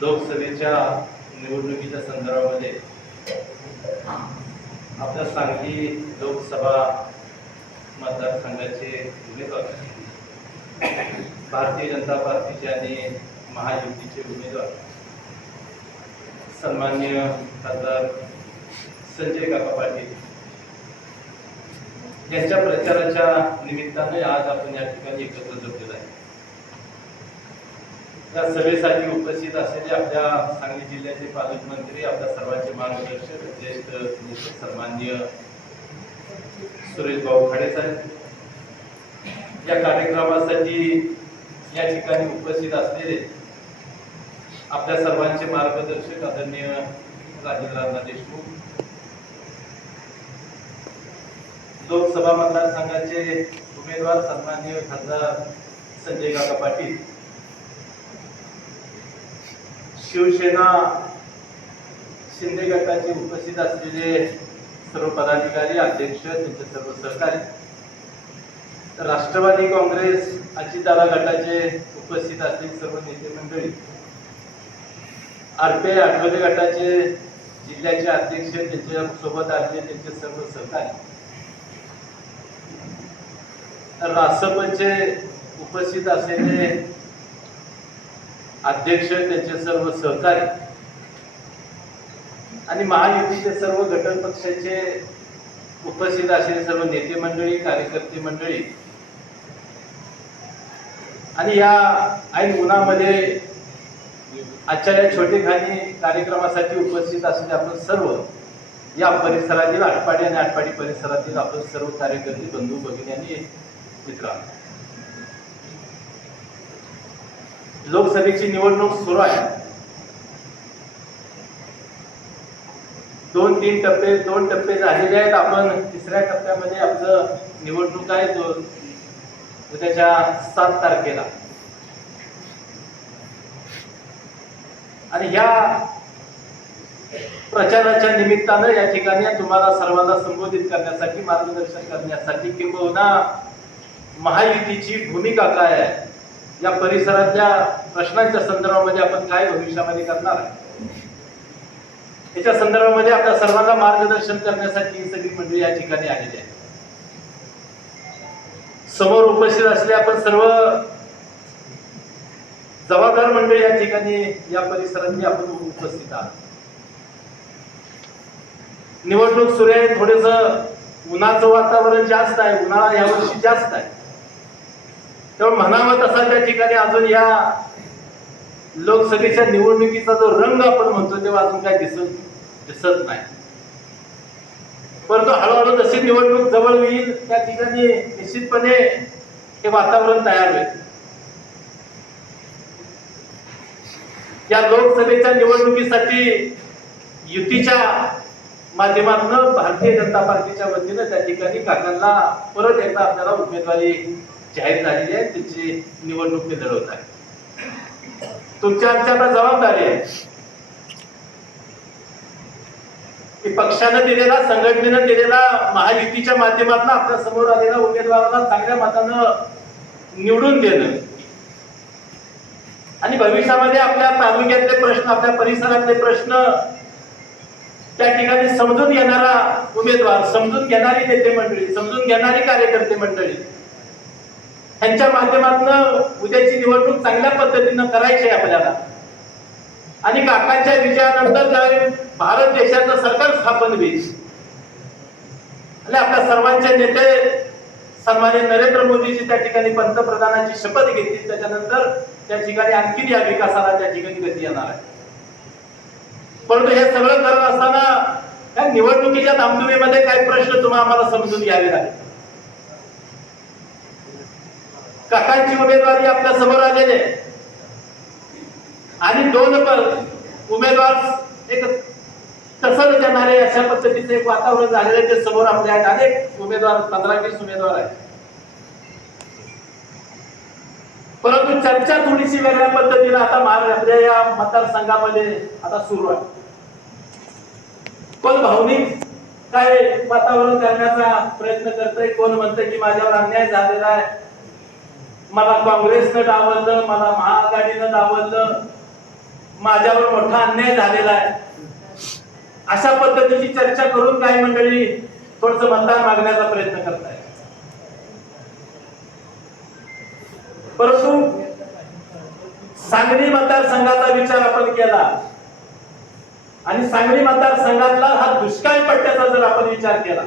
लोकसभेच्या निवडणुकीच्या संदर्भामध्ये आपल्या सांगली लोकसभा मतदारसंघाचे उमेदवार भारतीय जनता पार्टीचे आणि महायुतीचे उमेदवार सन्माननीय खासदार संजय काका पाटील यांच्या प्रचाराच्या निमित्ताने आज आपण या ठिकाणी एकत्र जमलेलो आहे। या सभेसाठी उपस्थित असलेले आपल्या सांगली जिल्ह्याचे पालकमंत्री, आपल्या सर्वांचे मार्गदर्शक ज्येष्ठ नेते सन्माननीय सुरेश भाऊ खाडे साहेब, या कार्यक्रमासाठी या ठिकाणी उपस्थित असलेले आपल्या सर्वांचे मार्गदर्शक आदरणीय राजेंद्र देशमुख, लोकसभा मतदारसंघाचे उमेदवार सन्माननीय खासदार संजय काका पाटील, शिवसेना शिंदे गटाचे उपस्थित असलेले सर्व पदाधिकारी, अध्यक्ष, त्यांचे सर्व सहकारी, राष्ट्रवादी काँग्रेस अजितदादा गटाचे उपस्थित असलेले सर्व नेते मंडळी, आरपीआय आठवले गटाचे जिल्ह्याचे अध्यक्ष, त्यांच्या सोबत आलेले त्यांचे सर्व सहकारी, रासपचे उपस्थित असलेले अध्यक्ष, त्यांचे सर्व सहकारी आणि महायुतीचे सर्व घटक पक्षाचे उपस्थित असलेले सर्व नेते मंडळी, कार्यकर्ते मंडळी आणि या ऐन उन्हामध्ये आजच्या या छोटेखानी कार्यक्रमासाठी उपस्थित असलेले आपण सर्व या परिसरातील आटपाडी आणि आटपाडी परिसरातील आपण सर्व कार्यकर्ते, बंधू भगिनी आणि मित्रांनो, लोकसभेची निवडणूक सुरू आहे। 2 टप्पे झालेले आहेत। आपण तिसऱ्या टप्प्यामध्ये आपलं निवडणूक आहे उद्याच्या 7 तारखेला आणि या प्रचाराच्या निमित्तानं या ठिकाणी तुम्हाला सर्वांना संबोधित करण्यासाठी, मार्गदर्शन करण्यासाठी किंवा महायुतीची भूमिका काय आहे, या परिसरातल्या प्रश्नांच्या संदर्भामध्ये आपण काय भविष्यामध्ये करणार आहे, याच्या संदर्भामध्ये आपल्या सर्वांना मार्गदर्शन करण्यासाठी ही सगळी मंडळी या ठिकाणी आलेली आहे। समोर उपस्थित असले आपण सर्व जबाबदार मंडळी या ठिकाणी या परिसरात आपण उपस्थित आहात। निवडणूक सुरू आहे, थोडंसं उन्हाचं वातावरण जास्त आहे, उन्हाळा यावर्षी जास्त आहे, तेव्हा म्हणावं तसा त्या ठिकाणी अजून या लोकसभेच्या निवडणुकीचा जो रंग आपण म्हणतो तेव्हा अजून काय दिसत नाही, परंतु हळूहळू जशी निवडणूक जवळ होईल त्या ठिकाणी निश्चितपणे हे वातावरण तयार होईल। या लोकसभेच्या निवडणुकीसाठी युतीच्या माध्यमातून भारतीय जनता पार्टीच्या वतीनं त्या ठिकाणी काकांना परत एकदा आपल्याला उमेदवारी जाहीर झालेली आहे, त्याची निवडणूक ते लढवत आहे। तुमच्या आमच्या आता जबाबदारी आहे की पक्षानं दिलेला, संघटनेनं दिलेला, महायुतीच्या माध्यमातून आपल्या समोर आलेल्या उमेदवाराला चांगल्या मतानं निवडून देणं आणि भविष्यामध्ये आपल्या तालुक्यातले प्रश्न, आपल्या परिसरातले प्रश्न त्या ठिकाणी समजून घेणारा उमेदवार, समजून घेणारी नेते मंडळी, समजून घेणारी कार्यकर्ते मंडळी यांच्या माध्यमातून उद्याची निवडणूक चांगल्या पद्धतीनं करायची आहे आपल्याला आणि काकांच्या विजयानंतर ज्यावेळी भारत देशाचं सरकार स्थापन होईल आणि आपल्या सर्वांचे नेते सन्माननीय नरेंद्र मोदीजी त्या ठिकाणी पंतप्रधानाची शपथ घेतली, त्याच्यानंतर त्या ठिकाणी आणखी या विकासाला त्या ठिकाणी गती येणार आहे। परंतु हे सगळं करत असताना या निवडणुकीच्या धामधुमीमध्ये काही प्रश्न तुम्हाला आम्हाला समजून घ्यावे लागेल। काकांची उमेदवारी आपल्या समोर आलेली आहे आणि 2 उमेदवार एक तसं देणारे अशा पद्धतीचे एक वातावरण झालेले ते समोर आपल्या आहेत। अनेक उमेदवार, 15-20 उमेदवार आहेत, परंतु चर्चा थोडीशी वेगळ्या पद्धतीने आता आपल्या या मतदारसंघामध्ये आता सुरू आहे। कोण भावनिक काय वातावरण करण्याचा प्रयत्न करतोय, कोण म्हणतंय की माझ्यावर अन्याय झालेला आहे, मला काँग्रेसनं डावललं, मला महाआघाडीनं डावललं, माझ्यावर मोठा अन्याय झालेला आहे, अशा पद्धतीची चर्चा करून काही मंडळी थोडस मतदान मागण्याचा प्रयत्न करतायत. परंतु सांगली मतदारसंघाचा विचार आपण केला आणि सांगली मतदारसंघातला हा दुष्काळी पट्ट्याचा जर आपण विचार केला,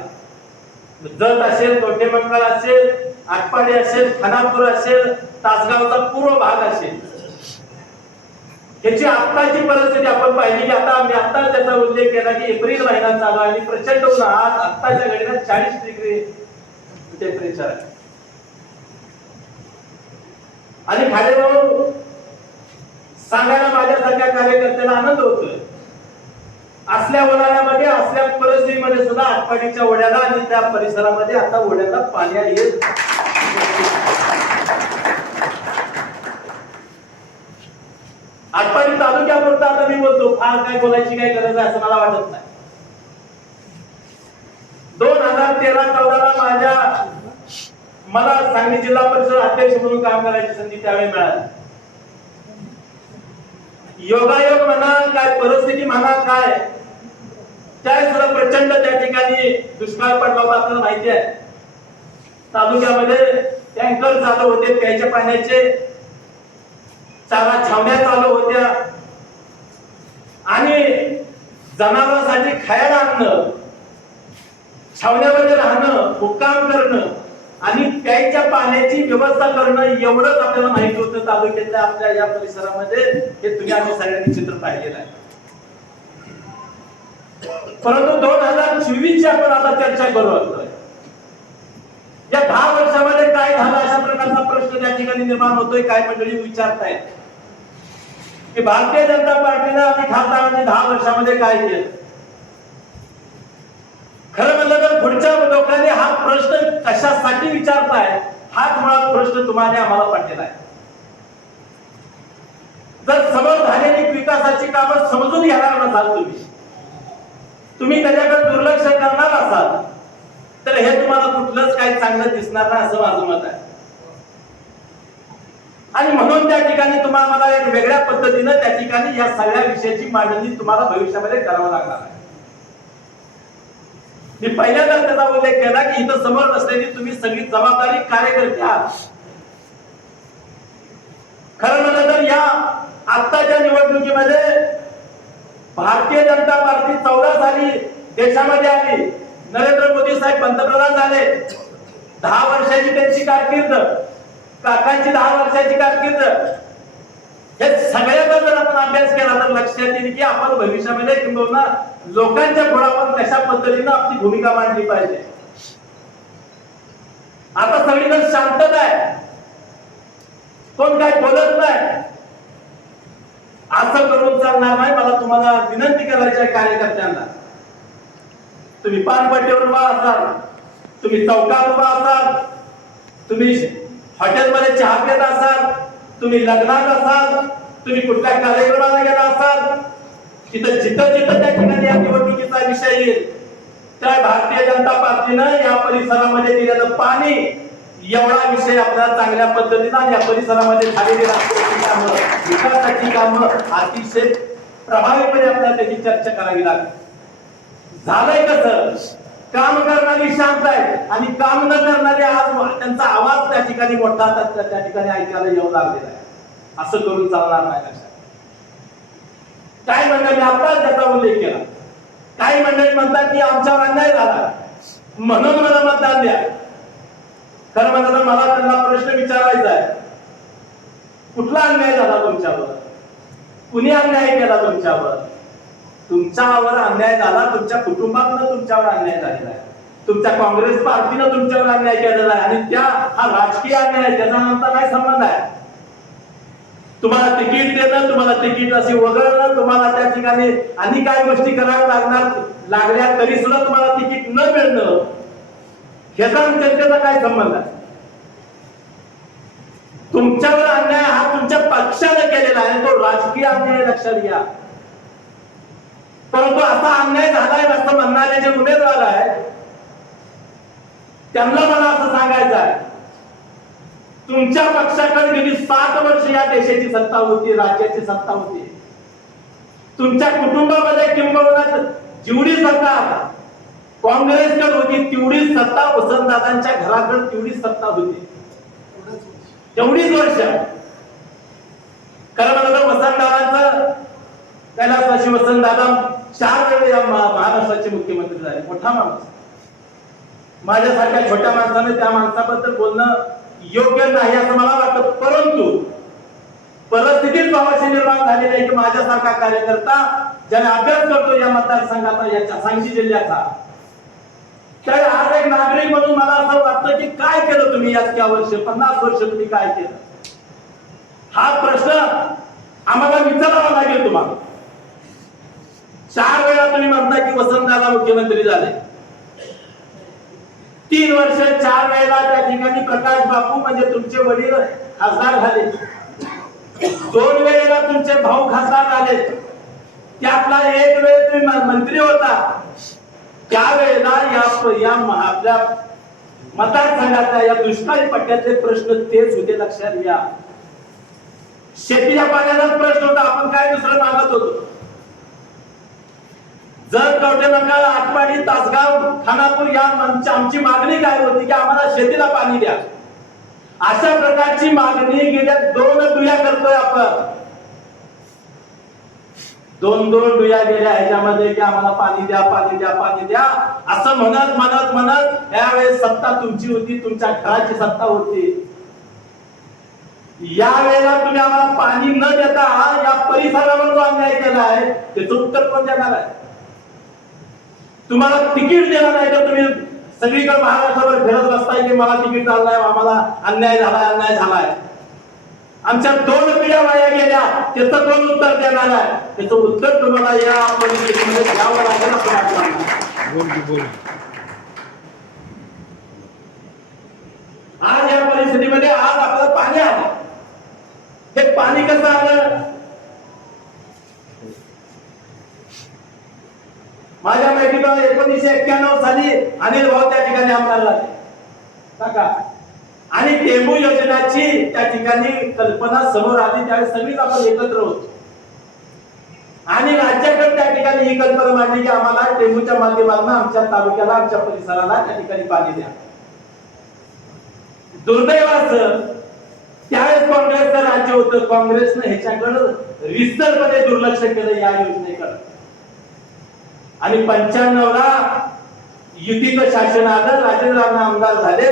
जत असेल, कवठेमंकाळ असेल, आटपाडी असेल, खानापूर असेल, तासगावचा पूर्व भाग असेल, याची आत्ताची परिस्थिती आपण पाहिली की आता मी आता त्याचा उल्लेख केला की एप्रिल महिना चालू आहे आणि प्रचंड उन्हाळा, आत्ताच्या घडीला 40 डिग्री टेम्परेचर आहे. आणि खाली भाऊ सांगायला माझ्यासारख्या कार्यकर्त्याला आनंद होतोय, असल्या उन्हाळ्यामध्ये असल्या परिस्थितीमध्ये सुद्धा आटपाडीच्या ओढ्याला आणि त्या परिसरामध्ये आता ओढ्याला पाणी येत. आटपाडी तालुक्यापुरता आता मी बोलतो, फार काय बोलायची काही गरज आहे असं मला वाटत नाही. 2013-14 मला सांगली जिल्हा परिषद अध्यक्ष म्हणून काम करायची संधी त्यावेळी मिळाली. योगायोग म्हणा काय परिस्थिती म्हणा काय, त्यावेळेस सुद्धा प्रचंड त्या ठिकाणी दुष्काळ पडला होता. आपल्याला माहिती आहे, तालुक्यामध्ये टँकर चालू होते प्यायच्या पाण्याचे, चारा छावण्या चालू होत्या आणि जनावरांसाठी खायला आणणं, छावण्यामध्ये राहणं, मुक्काम करणं आणि प्यायच्या पाण्याची व्यवस्था करणं एवढंच आपल्याला माहिती होतं तालुक्यातल्या आपल्या या परिसरामध्ये. हे तुम्ही आम्ही सगळ्यांनी चित्र पाहिलेलं आहे. परंतु 2024 आपण आता चर्चा करू. या 10 वर्षामध्ये काय झालं अशा प्रकारचा प्रश्न त्या ठिकाणी निर्माण होतोय. काय मंडळी विचारतायत की भारतीय जनता पार्टीनं आणि खासदारांनी 10 वर्षामध्ये काय केलं. खरं म्हणलं तर पुढच्या लोकांनी हा प्रश्न कशासाठी विचारताय, हाच मुळात प्रश्न तुम्हाला आम्हाला पडलेला आहे. जर समोर झालेली विकासाची कामं समजून घेणार नसाल, तुम्ही त्याच्याकडे दुर्लक्ष करणार असाल, तर हे तुम्हाला कुठलंच काही चांगलं दिसणार नाही असं माझं मत आहे. आणि म्हणून त्या ठिकाणी तुम्हाला मला एक वेगळ्या पद्धतीनं त्या ठिकाणी या सगळ्या विषयाची मांडणी तुम्हाला भविष्यामध्ये करावं लागणार आहे. मी पहिल्यांदा त्याचा उल्लेख केला की इथं समोर नसलेली तुम्ही सगळी जबाबदारी कार्यकर्ते आहात. खरं म्हणलं तर या आत्ताच्या निवडणुकीमध्ये भारतीय जनता पार्टी 14 साली देशामध्ये आली, नरेंद्र मोदी साहेब पंतप्रधान झाले, 10 वर्षाची त्यांची कारकीर्द, काकांची 10 वर्षाची कारकीर्द, हे सगळ्याचा जर आपण अभ्यास केला तर लक्षात येईल की आपण भविष्यामध्ये किंबहुना लोकांच्या पुढे आपण कशा पद्धतीनं आपली भूमिका मांडली पाहिजे. आता सगळीकडे शांतता आहे, कोण काय बोलत नाही, असं करून चालणार नाही. मला तुम्हाला विनंती करायची आहे कार्यकर्त्यांना, तुम्ही पानपट्टीवर उभा असाल, तुम्ही चौकात उभा असाल, तुम्ही हॉटेलमध्ये चहा पित असाल, तुम्ही लग्नात असाल, तुम्ही कुठल्या कार्यक्रमाला गेला असाल, जिथं त्या ठिकाणी या निवडणुकीचा विषय येईल, त्या भारतीय जनता पार्टीनं या परिसरामध्ये दिलेलं पाणी एवढा विषय आपल्याला चांगल्या पद्धतीनं आणि या परिसरामध्ये झालेली राजकीय कामं, विकासाची कामं अतिशय प्रभावीपणे आपल्याला त्याची चर्चा करावी लागेल. झालंय कसं, काम करणारी शांत आहे आणि काम न करणारे आज त्यांचा आवाज त्या ठिकाणी मोठा त्या ठिकाणी ऐकायला येऊ लागलेला आहे. असं करून चालणार नाही. लक्षात काय म्हणतात, मी आता त्याचा उल्लेख केला, काही मंडळी म्हणतात की आमच्यावर अन्याय झाला म्हणून मला मतदान द्या. खरं म्हणतात मला त्यांना प्रश्न विचारायचा आहे, कुठला अन्याय झाला तुमच्यावर, कुणी अन्याय केला तुमच्यावर. तुमच्यावर अन्याय झाला, तुमच्या कुटुंबातनं तुमच्यावर अन्याय झालेला आहे, तुमच्या काँग्रेस पार्टीनं तुमच्यावर अन्याय केलेला आहे आणि हा राजकीय अन्याय आहे, त्याचा आमचा काय संबंध आहे. तुम्हाला तिकीट देणं, तुम्हाला तिकीट अशी वगळणं, तुम्हाला त्या ठिकाणी आणि काय गोष्टी कराव्या लागल्या तरी सुद्धा तुम्हाला तिकीट न मिळणं, ह्याचा जनतेचा काय संबंध आहे. तुमच्यावर अन्याय हा तुमच्या पक्षाने केलेला आहे, तो राजकीय अन्याय, लक्षात घ्या. परंतु असा अन्याय झालाय असं म्हणणारे जे उमेदवार आहेत त्यांना मला असं सांगायचं आहे, तुमच्या पक्षाकडे गेली 7 वर्ष या देशाची सत्ता होती, राज्याची सत्ता होती. तुमच्या कुटुंबामध्ये किंबहुना जेवढी सत्ता काँग्रेसकडे होती तेवढीच सत्ता वसंतदादांच्या घराकडे तेवढीच सत्ता होती, तेवढीच वर्ष. खरं म्हणलं वसंतदादांचं कैलासवासी वसंतदादा 4 वेळा या महाराष्ट्राचे मुख्यमंत्री झाले. मोठा माणूस. माझ्यासारख्या छोट्या माणसाने त्या माणसाबद्दल बोलणं योग्य नाही असं मला वाटतं. परंतु परिस्थितीत भावाशी निर्माण झालेली आहे की माझ्यासारखा कार्यकर्ता ज्याने अभ्यास करतो या मतदारसंघाचा, याच्या सांगली जिल्ह्याचा, तर आज एक नागरिक म्हणून मला असं वाटतं की काय केलं तुम्ही इतक्या वर्ष, 50 वर्ष तुम्ही काय केलं, हा प्रश्न आम्हाला विचारावा लागेल तुम्हाला. 4 वेळा तुम्ही म्हणता की वसंतदादा मुख्यमंत्री झाले. 3 वर्ष 4 वेळेला त्या ठिकाणी प्रकाश बापू म्हणजे तुमचे वडील खासदार झाले. 2 वेळेला तुमचे भाऊ खासदार झाले. त्यातला 1 वेळ तुम्ही मंत्री होता. त्यावेळेला या आपल्या मतदारसंघातल्या या दुष्काळी पट्ट्यातले प्रश्न तेच होते, लक्षात घ्या. शेतीच्या पाण्याचाच प्रश्न होता. आपण काय दुसरं मागत होतो? जर कवठेमंकाळ, आटपाडी, तासगाव, खानापूर या आमची मागणी काय होती की आम्हाला शेतीला पाणी द्या. अशा प्रकारची मागणी गेल्या 2 दुया करतोय आपण. 2 दुया गेल्या ह्याच्यामध्ये की आम्हाला पाणी द्या, पाणी द्या, पाणी द्या असं म्हणत म्हणत म्हणत यावेळेस सत्ता तुमची होती, तुमच्या घराची सत्ता होती. या वेळेला तुम्ही आम्हाला पाणी न देता या परिसरावर जो अन्याय केला आहे त्याचं उत्तर कोण देणार आहे? तुम्हाला तिकीट देणार नाही तर तुम्ही सगळीकडे महाराष्ट्रावर फिरत बसताय की मला तिकीट चाललं नाही, आम्हाला अन्याय झालाय, अन्याय झालाय. आमच्या 2 पिढ्या वाया गेल्या, त्याचं कोण उत्तर देणार आहे? त्याचं उत्तर तुम्हाला या परिस्थितीमध्ये द्यावं लागेल असं वाटतं. आज या परिस्थितीमध्ये आज आपल्याला पाणी आलं. हे पाणी कसं आलं? माझ्या माहितीला 1991 साली अनिल भाऊ त्या ठिकाणी आमदार झाले काका, आणि टेंबू योजनेची त्या ठिकाणी कल्पना समोर आली. त्यावेळेस सगळीच आपण एकत्र होतो आणि राज्याकडे त्या ठिकाणी ही कल्पना मांडली की आम्हाला टेंबूच्या माध्यमातून आमच्या तालुक्याला, आमच्या परिसराला त्या ठिकाणी पाणी द्या. दुर्दैवाचं त्यावेळेस काँग्रेसचं राज्य होतं. काँग्रेसनं ह्याच्याकडे विस्तरपणे दुर्लक्ष केलं या योजनेकडे. आणि 95ला युतीचं शासन आलं, राजेंद्र आमदार झाले.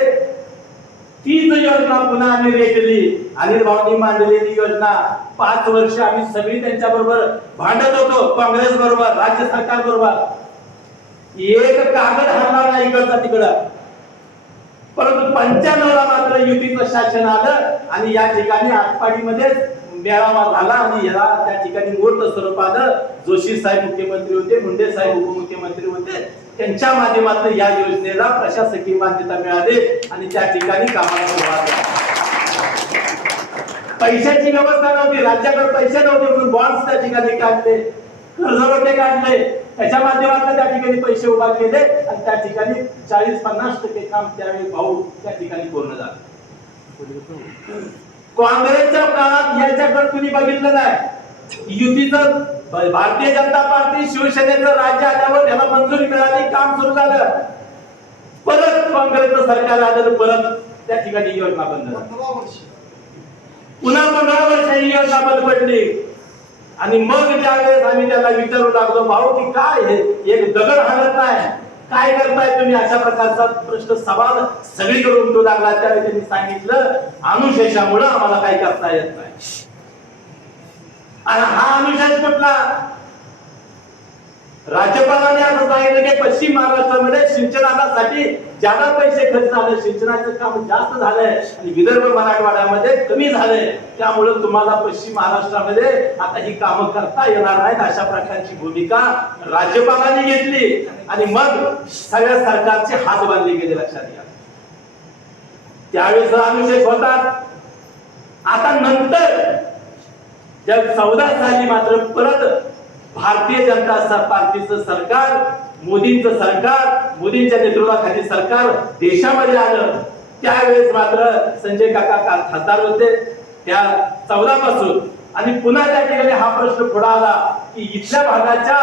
तीच योजना पुन्हा आम्ही रेटली. अनिल भाऊंनी मांडलेली योजना 5 वर्ष आम्ही सगळी त्यांच्या बरोबर भांडत होतो, काँग्रेस बरोबर, राज्य सरकार बरोबर. एक कागद हरला नाही इकडचा तिकडं. परंतु 95ला मात्र युतीचं शासन आलं आणि या ठिकाणी आटपाडीमध्ये मेळावा झाला आणि याला त्या ठिकाणी मूर्त स्वरूप आलं. जोशी साहेब मुख्यमंत्री होते, मुंडे साहेब उपमुख्यमंत्री होते. त्यांच्या माध्यमातून या योजनेला प्रशासकीय मान्यता मिळाली आणि त्या ठिकाणी कामाला सुरुवात झाली. पैशाची व्यवस्था नव्हती, राज्याकडे पैसे नव्हते म्हणून बॉन्ड्स त्या ठिकाणी काढले, कर्जरोटे काढले, त्याच्या माध्यमातून त्या ठिकाणी पैसे उभा केले आणि त्या ठिकाणी 40-50% काम त्यावेळी भाऊ त्या ठिकाणी पूर्ण झालं. काँग्रेसच्या काळात याच्याकडे कुणी बघितलं नाही. युतीचं भारतीय जनता पार्टी शिवसेनेचं राज्य आल्यावर त्याला मंजुरी मिळाली, काम सुरू झालं. परत काँग्रेसचं सरकार आलं, परत त्या ठिकाणी योजना बंद झाली. पुन्हा 15 वर्ष ही योजना बंद पडली. आणि मग त्यावेळेस आम्ही त्याला विचारू लागलो, भाऊ की काय हे एक दगड हलत नाही, काय करताय तुम्ही? अशा प्रकारचा प्रश्न सवाल सगळीकडे उमटू लागला. त्यावेळी त्यांनी सांगितलं अनुशेषामुळे आम्हाला काही करता येत नाही. आणि हा अनुशेष कुठला? राज्यपालांनी असं सांगितलं की पश्चिम महाराष्ट्रामध्ये सिंचनासाठी ज्यादा पैसे खर्च झाले, सिंचनाचं काम जास्त झालंय आणि विदर्भ मराठवाड्यामध्ये कमी झालंय, त्यामुळे तुम्हाला पश्चिम महाराष्ट्रामध्ये आता ही कामं करता येणार नाहीत. अशा प्रकारची भूमिका राज्यपालांनी घेतली आणि मग सगळ्या सरकारचे हात बांधले गेले. लक्षात घ्या, त्यावेळेस अनुशेष होतात. आता नंतर जग 14 साली मात्र परत भारतीय जनता पार्टीचं सरकार, मोदींचं सरकार, मोदींच्या नेतृत्वाखाली सरकार देशामध्ये आलं. त्यावेळेस मात्र संजय काका खासदार होते त्या 14 पासून आणि पुन्हा त्या ठिकाणी हा प्रश्न पुढे आला की इथल्या भागाच्या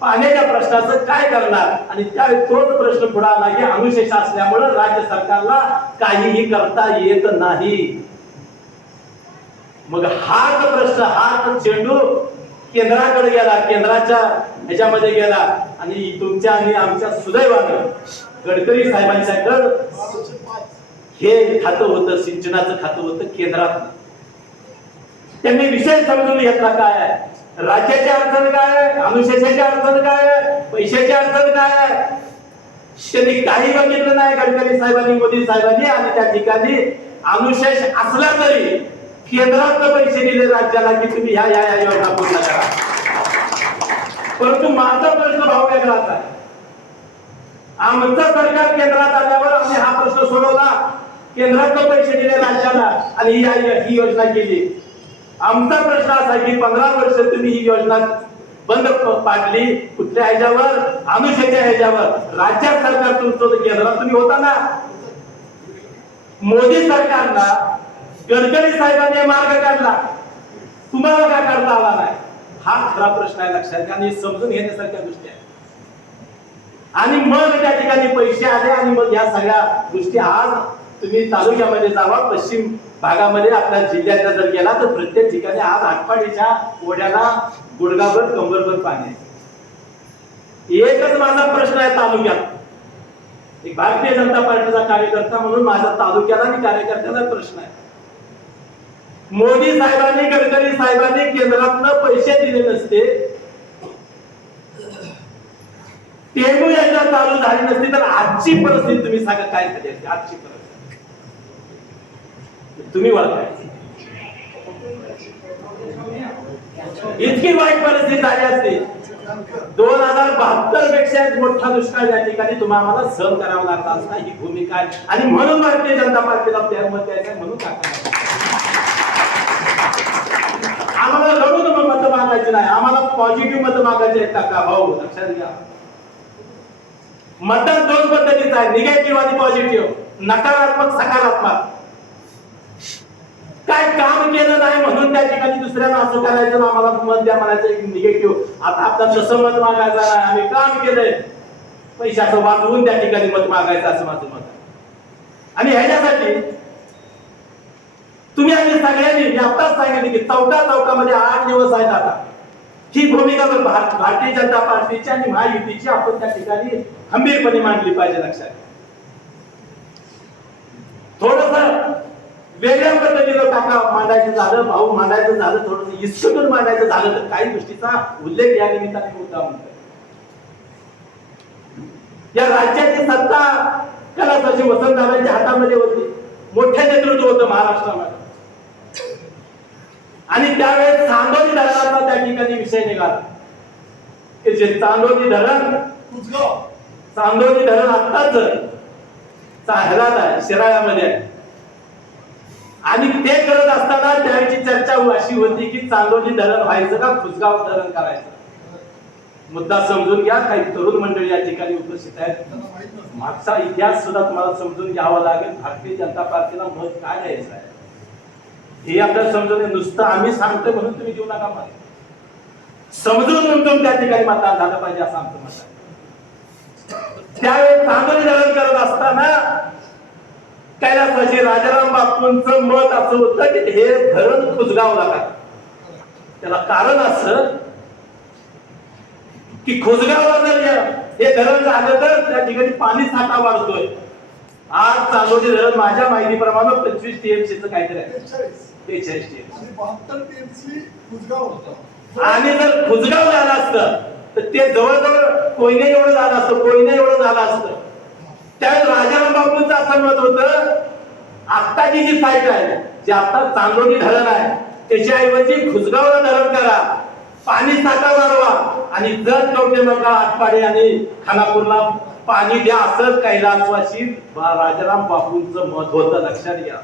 पाण्याच्या प्रश्नाचं काय करणार, आणि त्यावेळी तोच प्रश्न पुढे आला की अनुशेष असल्यामुळे राज्य सरकारला काहीही करता येत नाही. मग हाच प्रश्न, हाच चेंडू केंद्राकडे गेला, केंद्राच्या ह्याच्यामध्ये गेला, आणि तुमच्या आणि आमच्या सुदैवानं गडकरी साहेबांच्याकडे हे खातं होतं, सिंचनाचं खातं होतं केंद्रात. त्यांनी विषय समजून घेतला काय आहे, राज्याची अडचण काय आहे, अनुशेषाची अडचण काय आहे, पैशाची अडचण काय आहे. त्यांनी काही बघितलं नाही गडकरी साहेबांनी, मोदी साहेबांनी. आणि त्या ठिकाणी अनुशेष असला तरी केंद्रात पैसे दिले राज्याला की तुम्ही ह्या ह्या योजना पूर्ण करा. परंतु माझा प्रश्न भाव वेगळाच आहे. आमचं सरकार केंद्रात आल्यावर आम्ही हा प्रश्न सोडवला, केंद्रात पैसे दिले राज्याला आणि ही योजना केली. आमचा प्रश्न असा की 15 वर्ष तुम्ही ही योजना बंद पाडली. कुठल्या ह्याच्यावर, अनुशेषाच्या ह्याच्यावर. राज्यात सरकार तुमचं, केंद्रात तुम्ही होता ना. मोदी सरकारला गडकरी साहेबांनी मार्ग काढला, तुम्हाला काय करता आला नाही. हा खरा प्रश्न आहे, लक्षात घ्या. आणि समजून घेण्यासारख्या गोष्टी आहेत. आणि मग त्या ठिकाणी पैसे आले आणि मग या सगळ्या गोष्टी आज तुम्ही तालुक्यामध्ये जावा, पश्चिम भागामध्ये आपल्या जिल्ह्यात जर गेला तर प्रत्येक ठिकाणी आज आटपाडीच्या ओढ्याला गुडघाभर कंबरभर पाणी. एकच माझा प्रश्न आहे तालुक्यात, एक भारतीय जनता पार्टीचा कार्यकर्ता म्हणून माझ्या तालुक्याला आणि कार्यकर्त्याला प्रश्न आहे. मोदी साहेबांनी, गडकरी साहेबांनी केंद्रातनं पैसे दिले नसते, टेंबू योजना चालू झाली नसती तर आजची परिस्थिती तुम्ही सांगा काय झाली असती. आजची परिस्थिती तुम्ही ओळखा, इतकी वाईट परिस्थिती झाली असती. 2072 पेक्षा मोठा दुष्काळ या ठिकाणी तुम्हाला सहन करावा लागला असता. ही भूमिका आहे आणि म्हणून भारतीय जनता पार्टीला मत द्यायचं म्हणून टाकणार. आम्हाला लढून मत मागायचे नाही, आम्हाला पॉझिटिव्ह मत मागायचे आहेत. टाका भाऊ, लक्षात घ्या. मतदान दोन पद्धतीचं आहे, निगेटिव्ह आणि पॉझिटिव्ह, नकारात्मक सकारात्मक. काय काम केलं नाही म्हणून त्या ठिकाणी दुसऱ्यांना असं करायचं, आम्हाला मत द्या म्हणायचं, एक निगेटिव्ह. आता आपलं तसं मत मागायचं नाही, आम्ही काम केलंय, पैशाचं वाचवून त्या ठिकाणी मत मागायचं, असं माझं मत आहे. आणि ह्याच्यासाठी तुम्ही आम्ही सगळ्यांनी, मी आताच सांगितले की चौकामध्ये 8 दिवस आहेत. आता ही भूमिका भारतीय जनता पार्टीची आणि महायुतीची आपण त्या ठिकाणी खंबीरपणे मांडली पाहिजे. लक्षात थोडस वेगळ्या पद्धतीनं टाका मांडायचं झालं, भाऊ मांडायचं झालं, थोडस इसकटून मांडायचं झालं तर काही गोष्टीचा उल्लेख या निमित्ताने होता म्हणतो. या राज्याची सत्ता कलासाची वसंतदादांच्या हातामध्ये होती, मोठे नेतृत्व होतं महाराष्ट्रामध्ये. आणि त्यावेळेस चांदोली धरणाचा त्या ठिकाणी विषय निघाला की जे चांदोली धरण आत्ताच चाहरात आहे, शिराळ्यामध्ये आहे. आणि ते करत असताना त्यावेळी चर्चा अशी होती की चांदोली धरण व्हायचं का खुसगाव धरण करायचं. मुद्दा समजून घ्या, काही तरुण मंडळी या ठिकाणी उपस्थित आहेत. मागचा इतिहास सुद्धा तुम्हाला समजून घ्यावा लागेल. भारतीय जनता पार्टीला मत काय द्यायचं आहे हे आपल्याला समजून, नुसतं आम्ही सांगतोय म्हणून तुम्ही देऊ नका. मला समजून नंतर त्या ठिकाणी मतदान झालं पाहिजे असं आमचं मत आहे. त्यावेळेस चांदोली धरण करत असताना कैलासवासी राजाराम बापूंचं मत असं होतं की हे धरण खुसगावला का. त्याला कारण असं की खुसगावला जर हे धरण झालं तर त्या ठिकाणी पाणी साठा वाढतोय. आज चांदोली धरण माझ्या माहितीप्रमाणे 25 TMC काहीतरी आहे, 43 TMC. आणि जर खुसगाव झालं असतं तर ते जवळजवळ कोयने एवढं झालं असतं. त्यावेळेस राजाराम बापूंचं असं मत होतं, आत्ताची जी साईट आहे, जे आता चांदोली धरण आहे त्याच्या ऐवजी खुसगावला धरण करा, पाणी साठा वाढवा आणि जर कवठेमंकाळ, आटपाडी आणि खानापूरला पाणी द्या, असं कैलासवासी राजाराम बापूंचं मत होतं. लक्षात घ्या.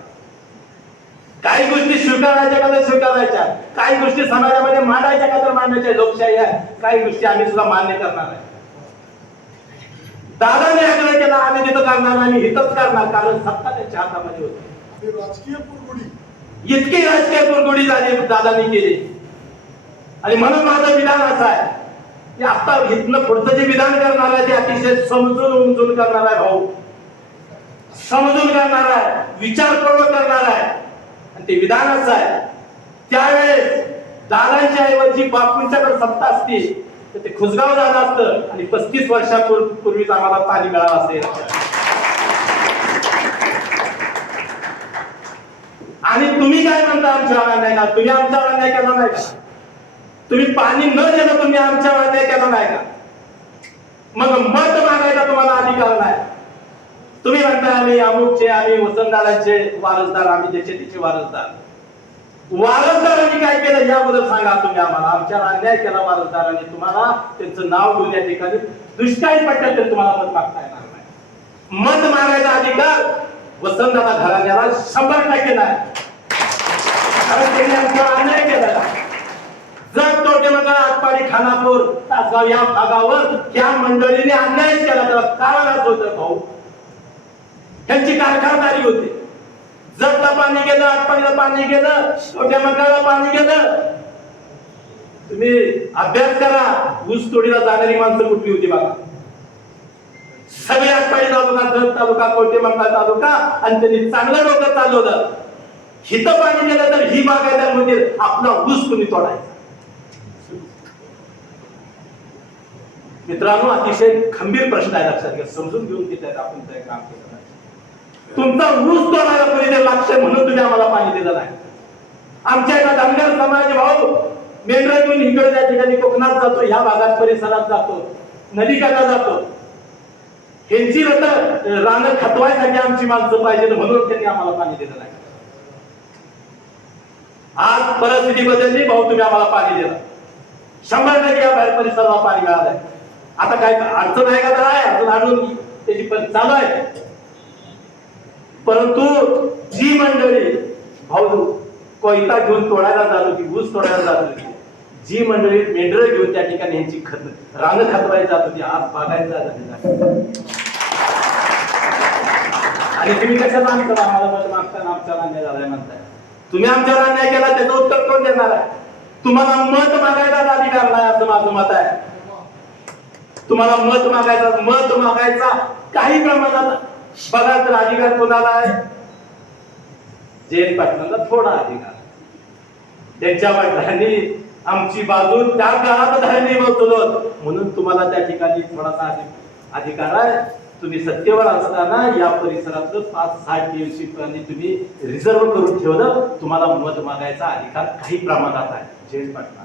काही गोष्टी स्वीकारायच्या का तर स्वीकारायच्या, काही गोष्टी समाजामध्ये मांडायच्या का तर मांडायच्या. लोकशाही आहे, काही गोष्टी आम्ही सुद्धा मान्य करणार आहे. दादाने आग्रह केला, आम्ही तिथं करणार, आम्ही हितच करणार, कारण सत्ता त्यांच्या हातामध्ये होती. राजकीय पुरगुडी, इतकी राजकीय पुरगुडी झाली दादांनी केली. आणि म्हणून माझं विधान असं आहे की आता इथनं पुढचं जे विधान करणार आहे ते अतिशय समजून उमजून करणार आहे भाऊ, समजून करणार आहे, विचारपूर्वक करणार आहे. आणि ते विधान असं आहे, त्यावेळेस दादांच्या ऐवजी बापूंच्याकडे सत्ता असती तर ते खुसगाव झालं असतं आणि 35 वर्षापूर्वीच आम्हाला पाणी मिळालं असेल. आणि तुम्ही काय म्हणता आमच्यावर अन्याय का? तुम्ही आमच्यावर अन्याय केला नाही का? तुम्ही पाणी न देणं तुम्ही आमच्यावर अन्याय केला नाही का? मग मत मागायचा तुम्हाला अधिकार नाही. तुम्ही म्हणता आम्ही अमुकचे, आम्ही वसंतदादांचे वारसदार, आम्ही ज्याचे तिचे वारसदार. वारसदारांनी काय केलं याबद्दल सांगा तुम्ही आम्हाला. आमच्यावर अन्याय केला वारसदारांनी, तुम्हाला त्यांचं नाव घेऊन या ठिकाणी दुष्काळी पट्ट्यात तर तुम्हाला मत मागता येणार नाही. मत मागायचा अधिकार वसंतदादा घराण्याला 100% नाही, कारण त्यांनी आमच्यावर अन्याय केला. जर तोटेमंगळ, आटपाडी, खानापूर, तासगाव या भागावर या मंडळीने अन्याय केला, त्याला कारण असं होतं भाऊ, त्यांची कारखानदारी होती. जरला पाणी गेलं, आटपाडीला पाणी गेलं, तोटेमंगळला पाणी गेलं. तुम्ही अभ्यास करा, ऊस तोडीला जाणारी माणसं कुठली होती बघा. सगळे आटपाडी तालुका, जत तालुका, कवठेमंकाळ तालुका, आणि त्यांनी चांगलं डोकं चालवलं. हिथं पाणी गेलं तर ही बागायतदार म्हणजे आपला ऊस तुम्ही तोडायचा. मित्रांनो, अतिशय खंबीर प्रश्न आहे, लक्षात घ्या, समजून घेऊन घेत आहेत आपण ते काम केलं. तुमचा ऊस तोडायला कोणी ते लागतंय म्हणून तुम्ही आम्हाला पाणी दिलं नाही. आमच्या एका धनगर समाज भाऊ मेंढरा घेऊन इकडे त्या ठिकाणी कोकणात जातो, ह्या भागात परिसरात जातो, नदीकाठा जातो. यांची रानं खतवायसाठी आमची माणसं पाहिजे म्हणून त्यांनी आम्हाला पाणी दिलं नाही. आज परिस्थिती बदलली भाऊ, तुम्ही आम्हाला पाणी दिलं. 100% या बाहेर परिसराला पाणी मिळालंय. आता काय अडचण आहे का? तर आहे, अडचण आणून त्याची पण चालू आहे. परंतु जी मंडळी भाऊ कोयता घेऊन तोडायला जात होती, ऊस तोडायला जात होती, जी मंडळी मेंढरं घेऊन त्या ठिकाणी यांची रानं खतवायला जात होती, आज बागायला जात. आणि तुम्ही कशाला आम्हाला मत मागताना आमच्यावर अन्याय झालाय म्हणताय? तुम्ही आमच्यावर अन्याय केला, त्याचं उत्तर कोण देणार आहे? तुम्हाला मत मागायचा अधिकार नाही असं माझं मत आहे. तुम्हाला मत मागायचा काही प्रमाणात बघा तर अधिकार कोणाला आहे? जयंत पाटलांना थोडा अधिकार. त्यांच्या वडिलांनी आमची बाजू त्या काळात धरणी बसवलं म्हणून तुम्हाला त्या ठिकाणी थोडासा अधिकार आहे. तुम्ही सत्तेवर असताना या परिसरातलं 5-6 TMC पाणी तुम्ही रिझर्व करून ठेवलं, तुम्हाला मत मागायचा अधिकार काही प्रमाणात आहे. जयंत पाटलांना,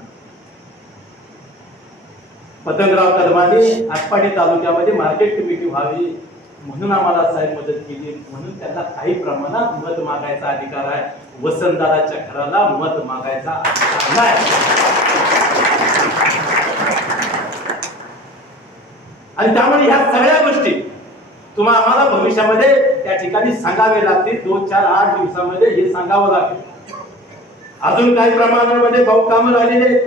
पतंगराव कदमांनी आटपाडी तालुक्यामध्ये मार्केट कमिटी व्हावी म्हणून आम्हाला साहेब मदत केली, म्हणून त्यांना काही प्रमाणात मत मागायचा अधिकार आहे. वसंतदादाच्या घराला मत मागायचा अधिकार नाही. आणि त्यामुळे ह्या सगळ्या गोष्टी तुम्हाला आम्हाला भविष्यामध्ये त्या ठिकाणी सांगावे लागतील. 2-4-8 दिवसामध्ये हे सांगावं लागेल. अजून काही प्रमाणामध्ये भाऊ कामं झालेले,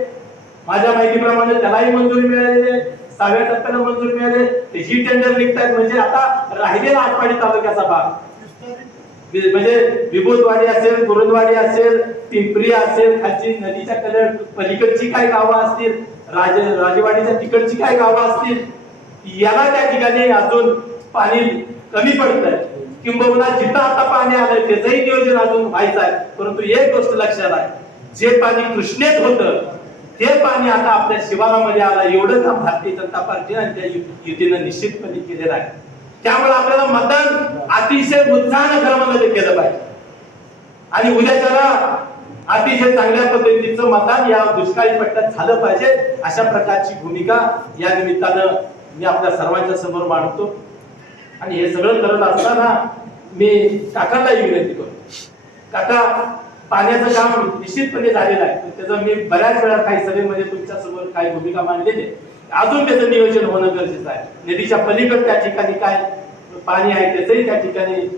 माझ्या माहितीप्रमाणे त्यालाही मंजुरी मिळालेली आहे. 6व्या टप्प्याला मंजुरी मिळाली, त्याची टेंडर निघतात. म्हणजे आता राहिलेला आटपाडी तालुक्याचा भाग म्हणजे विभूतवाडी असेल, गुरुद्वाडी असेल, पिंपरी असेल, खालची नदीच्या पलीकडची काय गावं असतील, राजेवाडीच्या तिकडची काय गावं असतील, याला त्या ठिकाणी अजून पाणी कमी पडतंय. किंबहुना जिथं आता पाणी आलंय त्याचंही नियोजन अजून व्हायचं आहे. परंतु एक गोष्ट लक्षात आहे, जे पाणी कृष्णेत होतं ते पाणी आता आपल्या शिवारामध्ये आलं. एवढं काम भारतीय जनता पार्टी आणि त्या युतीनं निश्चितपणे केलेलं आहे. त्यामुळे आपल्याला मतदान अतिशय उत्साहानं क्रमामध्ये केलं पाहिजे आणि उद्या त्याला अतिशय चांगल्या पद्धतीचं मतदान या दुष्काळी पट्ट्यात झालं पाहिजे. अशा प्रकारची भूमिका या निमित्तानं मी आपल्या सर्वांच्या समोर मांडतो. आणि हे सगळं करत असताना मी काकांनाही विनंती करतो, काका पाण्याचं काम निश्चितपणे झालेलं आहे. त्याचं मी बऱ्याच वेळा काही सभेमध्ये तुमच्या समोर काही भूमिका मांडलेली, अजून त्याचं नियोजन होणं गरजेचं आहे. नदीच्या पलीकडे त्या ठिकाणी काय पाणी आहे त्याचंही त्या ठिकाणी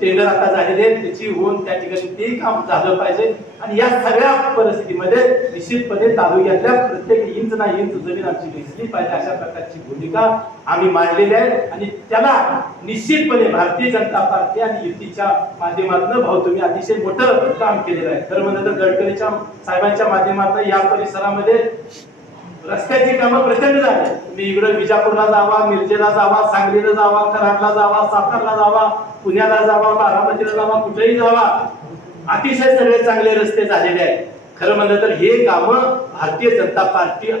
टेंडर आता झालेले आहेत, त्याची होऊन त्या ठिकाणी तेही काम झालं पाहिजे. आणि या सगळ्या परिस्थितीमध्ये निश्चितपणे तालुक्यातल्या प्रत्येक इंच ना इंच जमीन आमची दिसली पाहिजे अशा प्रकारची भूमिका आम्ही मांडलेली आहे. आणि त्याला निश्चितपणे भारतीय जनता पार्टी आणि युतीच्या माध्यमातून भाऊ तुम्ही अतिशय मोठं काम केलेलं आहे. खरं म्हणलं तर गडकरीच्या साहेबांच्या माध्यमातून या परिसरामध्ये रस्त्याची कामं प्रचंड झाली. तुम्ही इकडे विजापूरला जावा, मिरजेला जावा, सांगलीला जावा, कराडला जावा, सातारला जावा, पुण्याला जावा, बारामतीला जावा, कुठेही जावा, अतिशय सगळे चांगले रस्ते झालेले आहेत. खरं म्हणलं तर हे कामं भारतीय जनता पार्टी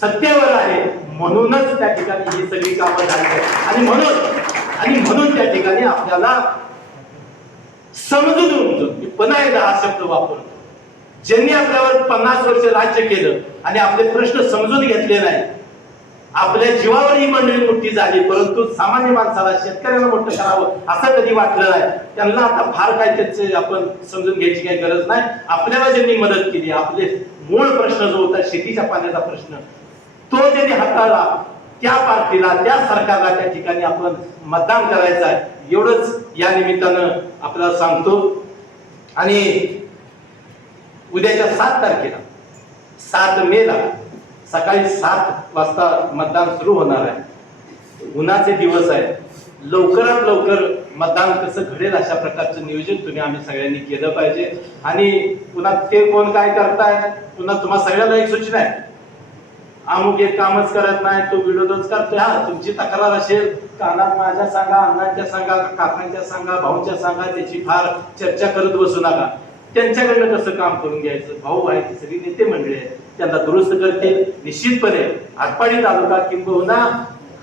सत्तेवर आहे म्हणूनच त्या ठिकाणी ही सगळी कामं झाली आहेत. आणि म्हणून त्या ठिकाणी आपल्याला समजून पुन्हा एकदा हा शब्द वापरतो, ज्यांनी आपल्यावर 50 वर्ष राज्य केलं आणि आपले प्रश्न समजून घेतले नाही, आपल्या जीवावर ही मंडळी मोठी झाली, परंतु सामान्य माणसाला शेतकऱ्याला मोठं करावं असं कधी वाटलं नाही. त्यांना आता फार काय त्याचे आपण समजून घ्यायची काही गरज नाही. आपल्याला ज्यांनी मदत केली, आपले मूळ प्रश्न जो होता शेतीच्या पाण्याचा प्रश्न, तो ज्यांनी हाताळला, त्या पार्टीला, त्या सरकारला त्या ठिकाणी आपण मतदान करायचं आहे एवढंच या निमित्तानं आपल्याला सांगतो. आणि उद्याच्या 7 तारखेला 7 मेला सकाळी 7 वाजता मतदान सुरू होणार आहे. उन्हाचे दिवस आहेत, लवकरात लवकर मतदान कसं घडेल अशा प्रकारचं नियोजन आम्ही सगळ्यांनी केलं पाहिजे. आणि पुन्हा ते कोण काय करताय, पुन्हा तुम्हाला सगळ्यांना एक सूचना आहे, अमुक एक कामच करत नाही, तो विरोधच करतोय. हा, तुमची तक्रार असेल कानात माझ्या सांगा, अण्णांच्या सांगा, काकांच्या सांगा, भाऊंच्या सांगा, त्याची फार चर्चा करत बसू नका. त्यांच्याकडनं कसं काम करून घ्यायचं, भाऊ आहे, सगळी नेते मंडळी आहेत, त्यांना दुरुस्त करतील निश्चितपणे. आटपाडी तालुका किंबहुना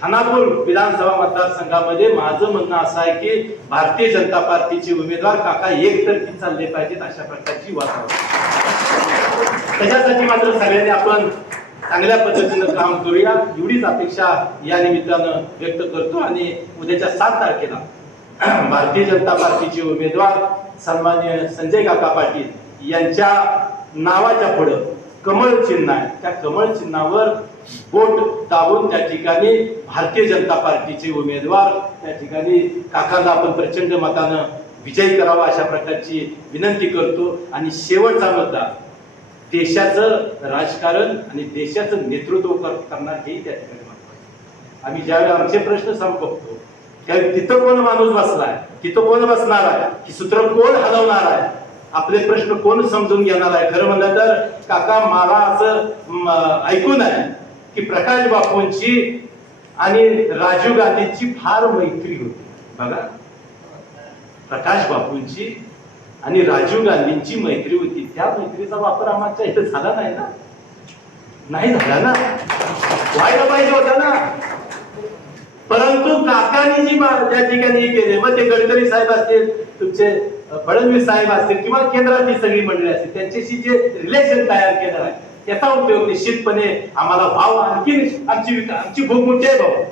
खानापूर विधानसभा मतदारसंघामध्ये माझं म्हणणं असं आहे की भारतीय जनता पार्टीचे उमेदवार काका एकतर्फी चालले पाहिजेत अशा प्रकारची वातावरण. त्याच्यासाठी मात्र सगळ्यांनी आपण चांगल्या पद्धतीनं काम करूया एवढीच अपेक्षा या निमित्तानं व्यक्त करतो. आणि उद्याच्या 7 तारखेला भारतीय जनता पार्टीचे उमेदवार सन्माननीय संजय काका पाटील यांच्या नावाच्या पुढे कमळ चिन्ह आहे, त्या कमळ चिन्हावर बोट दाबून त्या ठिकाणी भारतीय जनता पार्टीचे उमेदवार त्या ठिकाणी काकांना आपण प्रचंड मतानं विजयी करावा अशा प्रकारची विनंती करतो. आणि शेवटचा मुद्दा, देशाचं राजकारण आणि देशाचं नेतृत्व करणार हे त्या ठिकाणी महत्त्वाचं. आम्ही ज्यावेळी आमचे प्रश्न संपवतो त्यावेळी तिथं कोण माणूस बसलाय, तिथं कोण बसणार आहे, ही सूत्र कोण हलवणार आहे, आपले प्रश्न कोण समजून घेणार आहे. खरं म्हणलं तर काका मला असं ऐकून आहे की प्रकाश बापूंची आणि राजीव गांधींची फार मैत्री होती. बघा, प्रकाश बापूंची आणि राजीव गांधींची मैत्री होती, त्या मैत्रीचा वापर आमच्या इथे झाला नाही ना, नाही झाला ना, व्हायला पाहिजे होता ना. परंतु काकांनी जी त्या ठिकाणी केले, मग ते गडकरी साहेब असतील, तुमचे फडणवीस साहेब असतील किंवा केंद्रातली सगळी मंडळी असतील, त्यांच्याशी जे रिलेशन तयार केलं आहे त्याचा उपयोग निश्चितपणे आम्हाला भाव आणखी आमची भूक मोठी आहे, भाऊ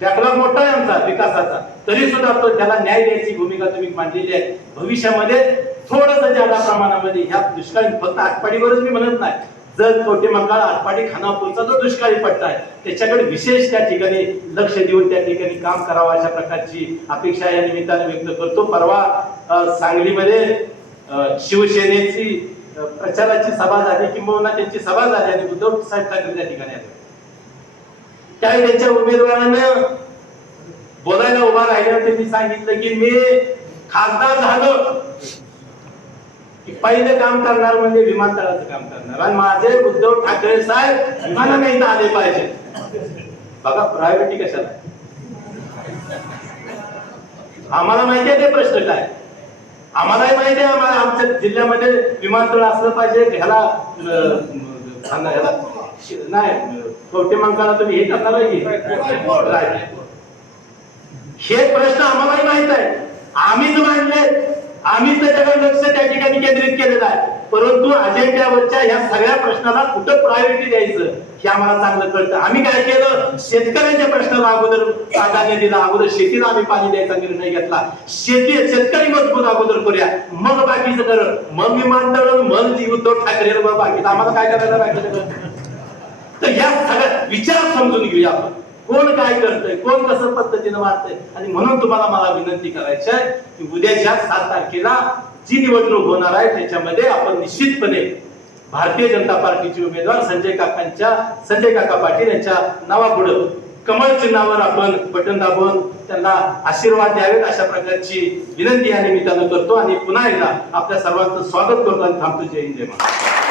बॅकलॉग मोठा आहे आमचा विकासाचा, तरी सुद्धा तो त्याला न्याय द्यायची भूमिका तुम्ही मांडलेली आहे. भविष्यामध्ये थोडंसं जादा प्रमाणामध्ये ह्या दुष्काळी, फक्त आटपाडीवरच मी म्हणत नाही, जर छोटे मंगळ आटपाडी खानापूरचा जो दुष्काळी पट्टा आहे त्याच्याकडे विशेष त्या ठिकाणी लक्ष देऊन त्या ठिकाणी काम करावं अशा प्रकारची अपेक्षा या निमित्ताने व्यक्त करतो. परवा सांगलीमध्ये शिवसेनेची प्रचाराची सभा झाली किंवा त्यांची सभा झाली आणि उद्धव साहेब ठाकरे त्या ठिकाणी आले. त्यावेळी त्यांच्या उमेदवारानं बोलायला उभा राहिल्यावर त्यांनी सांगितलं की मी खासदार झालो की पहिलं काम करणार म्हणजे विमानतळाचं काम करणार, आणि माझे उद्धव ठाकरे साहेब विमानाने इथं आले पाहिजे. बघा प्रायोरिटी कशाला, आम्हाला माहिती आहे ते प्रश्न काय, आम्हालाही माहिती आहे, आम्हाला आमच्या जिल्ह्यामध्ये विमानतळ असलं पाहिजे. ह्याला नाही कवटे मंगळाला तुम्ही हे करणार हे प्रश्न आम्हालाही माहित आहे, आम्हीच मांडले, आम्हीच त्याच्याकडे लक्ष त्या ठिकाणी केंद्रित केलेलं आहे. परंतु अजेंड्यावरच्या ह्या सगळ्या प्रश्नाला कुठं प्रायोरिटी द्यायचं हे आम्हाला चांगलं कळतं. आम्ही काय केलं, शेतकऱ्यांच्या प्रश्नाला अगोदर प्राधान्य दिलं, अगोदर शेतीला आम्ही पाणी द्यायचा निर्णय घेतला. शेतकरी मजबूत अगोदर करूया, मग बाकीचं कर, मग विमानतळ, मग उद्धव ठाकरे, मग बाकी आम्हाला काय करायला बाकी. तर या सगळ्या विचार समजून घेऊया आपण. कोण काय करतंय, कोण कसं पद्धतीनं वाटतंय. आणि म्हणून तुम्हाला मला विनंती करायची आहे की उद्याच्या 7 तारखेला जी निवडणूक होणार आहे त्याच्यामध्ये आपण निश्चितपणे भारतीय जनता पार्टीचे उमेदवार संजय काका पाटील यांच्या नावापुढे कमळ चिन्हावर आपण बटन दाबून त्यांना आशीर्वाद द्यावेत अशा प्रकारची विनंती या निमित्तानं करतो आणि पुन्हा एकदा आपल्या सर्वांचं स्वागत करतो आणि थांबतो. जय हिंद, जय महाराष्ट्र.